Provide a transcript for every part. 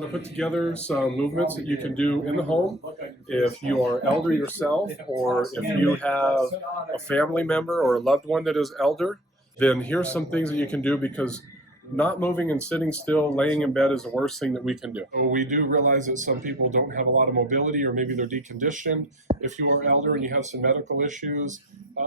want to put together some movements that you can do in the home. If you are elder yourself, or if you have a family member or a loved one that is elder, then here's some things that you can do, because not moving and sitting still, laying in bed is the worst thing that we can do. So we do realize that some people don't have a lot of mobility, or maybe they're deconditioned. If you are elder and you have some medical issues,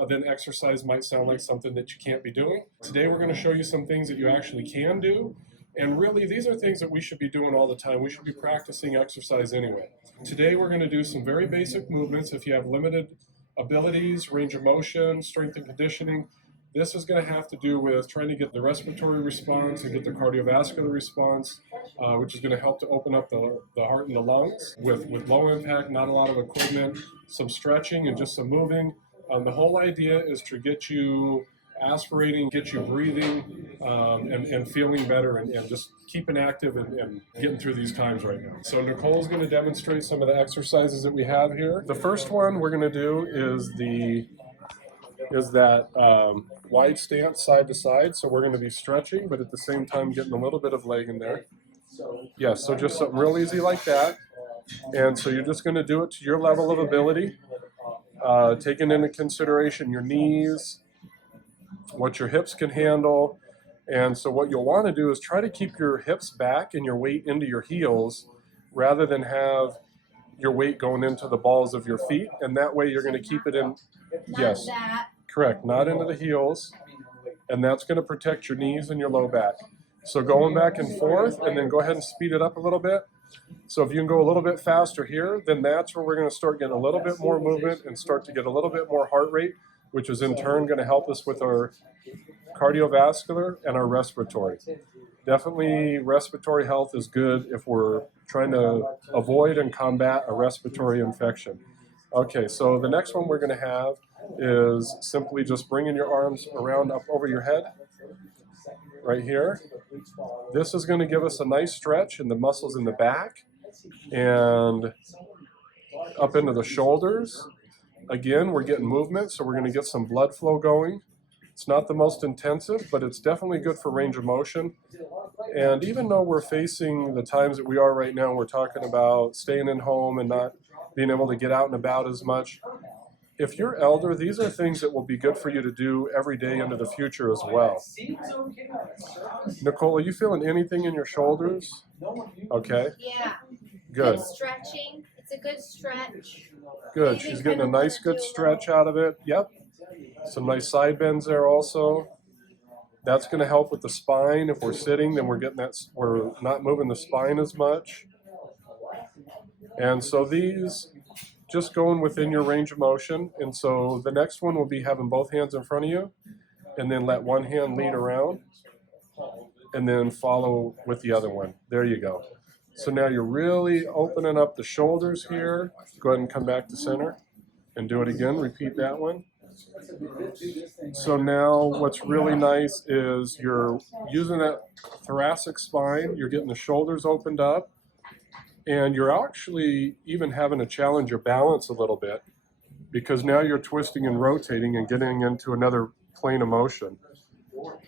then exercise might sound like something that you can't be doing. Today we're going to show you some things that you actually can do. And really, these are things that we should be doing all the time. We should be practicing exercise anyway. Today we're going to do some very basic movements. If you have limited abilities, range of motion, strength and conditioning, this is going to have to do with trying to get the respiratory response and get the cardiovascular response, which is going to help to open up the heart and the lungs with low impact, not a lot of equipment, some stretching and just some moving. The whole idea is to get you aspirating, get you breathing, and feeling better, and just keeping active and getting through these times right now. So Nicole's going to demonstrate some of the exercises that we have here. The first one we're going to do is that wide stance side to side. So we're going to be stretching, but at the same time getting a little bit of leg in there. Yes, so just something real easy like that. And so you're just going to do it to your level of ability, taking into consideration your knees, what your hips can handle. And so what you'll want to do is try to keep your hips back and your weight into your heels, rather than have your weight going into the balls of your feet. And that way you're going to keep it in, yes, correct, not into the heels. And that's going to protect your knees and your low back. So going back and forth, and then go ahead and speed it up a little bit. So if you can go a little bit faster here, then that's where we're going to start getting a little bit more movement and start to get a little bit more heart rate, which is in turn going to help us with our cardiovascular and our respiratory. Definitely respiratory health is good if we're trying to avoid and combat a respiratory infection. Okay, so the next one we're going to have is simply just bringing your arms around up over your head, right here. This is going to give us a nice stretch in the muscles in the back and up into the shoulders. Again, we're getting movement, so we're going to get some blood flow going. It's not the most intensive, but it's definitely good for range of motion. And even though we're facing the times that we are right now, we're talking about staying in home and not being able to get out and about as much. If you're elder, these are things that will be good for you to do every day into the future as well. Nicole, are you feeling anything in your shoulders? Okay. Yeah. Good. Good stretching. It's a good stretch. Good. She's getting a nice good stretch out of it. Yep. Some nice side bends there also. That's going to help with the spine. If we're sitting, then we're not moving the spine as much. And so these just going within your range of motion. And so the next one will be having both hands in front of you, and then let one hand lead around, and then follow with the other one. There you go. So now you're really opening up the shoulders here. Go ahead and come back to center and do it again. Repeat that one. So now what's really nice is you're using that thoracic spine. You're getting the shoulders opened up. And you're actually even having to challenge your balance a little bit, because now you're twisting and rotating and getting into another plane of motion.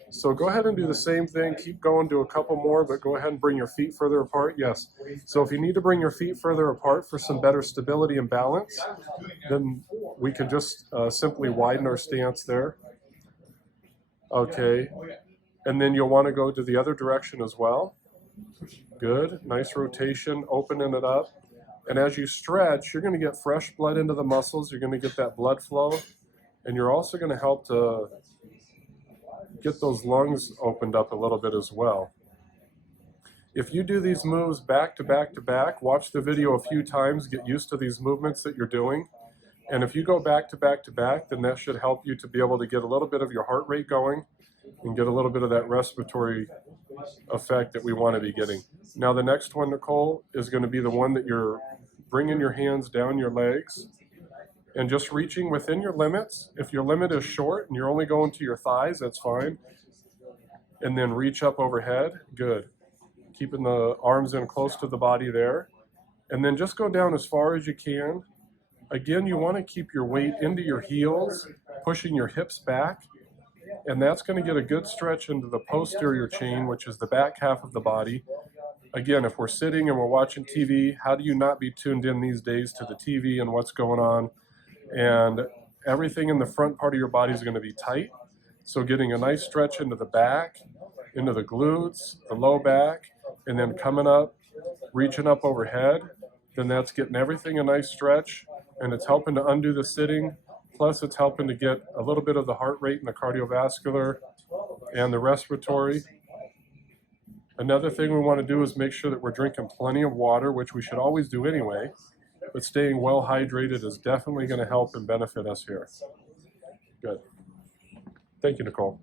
So go ahead and do the same thing. Keep going, do a couple more, but go ahead and bring your feet further apart. Yes. So if you need to bring your feet further apart for some better stability and balance, then we can just simply widen our stance there. Okay. And then you'll want to go to the other direction as well. Good, nice rotation, opening it up. And as you stretch, you're going to get fresh blood into the muscles. You're going to get that blood flow. And you're also going to help to get those lungs opened up a little bit as well. If you do these moves back to back to back, watch the video a few times, get used to these movements that you're doing. And if you go back to back to back, then that should help you to be able to get a little bit of your heart rate going and get a little bit of that respiratory effect that we want to be getting. Now the next one, Nicole, is going to be the one that you're bringing your hands down your legs and just reaching within your limits. If your limit is short and you're only going to your thighs, that's fine. And then reach up overhead. Good. Keeping the arms in close to the body there. And then just go down as far as you can. Again, you want to keep your weight into your heels, pushing your hips back. And that's going to get a good stretch into the posterior chain, which is the back half of the body. Again, if we're sitting and we're watching TV, how do you not be tuned in these days to the TV and what's going on? And everything in the front part of your body is going to be tight. So getting a nice stretch into the back, into the glutes, the low back, and then coming up, reaching up overhead, then that's getting everything a nice stretch, and it's helping to undo the sitting, plus it's helping to get a little bit of the heart rate and the cardiovascular and the respiratory. Another thing we want to do is make sure that we're drinking plenty of water, which we should always do anyway, but staying well hydrated is definitely going to help and benefit us here. Good. Thank you, Nicole.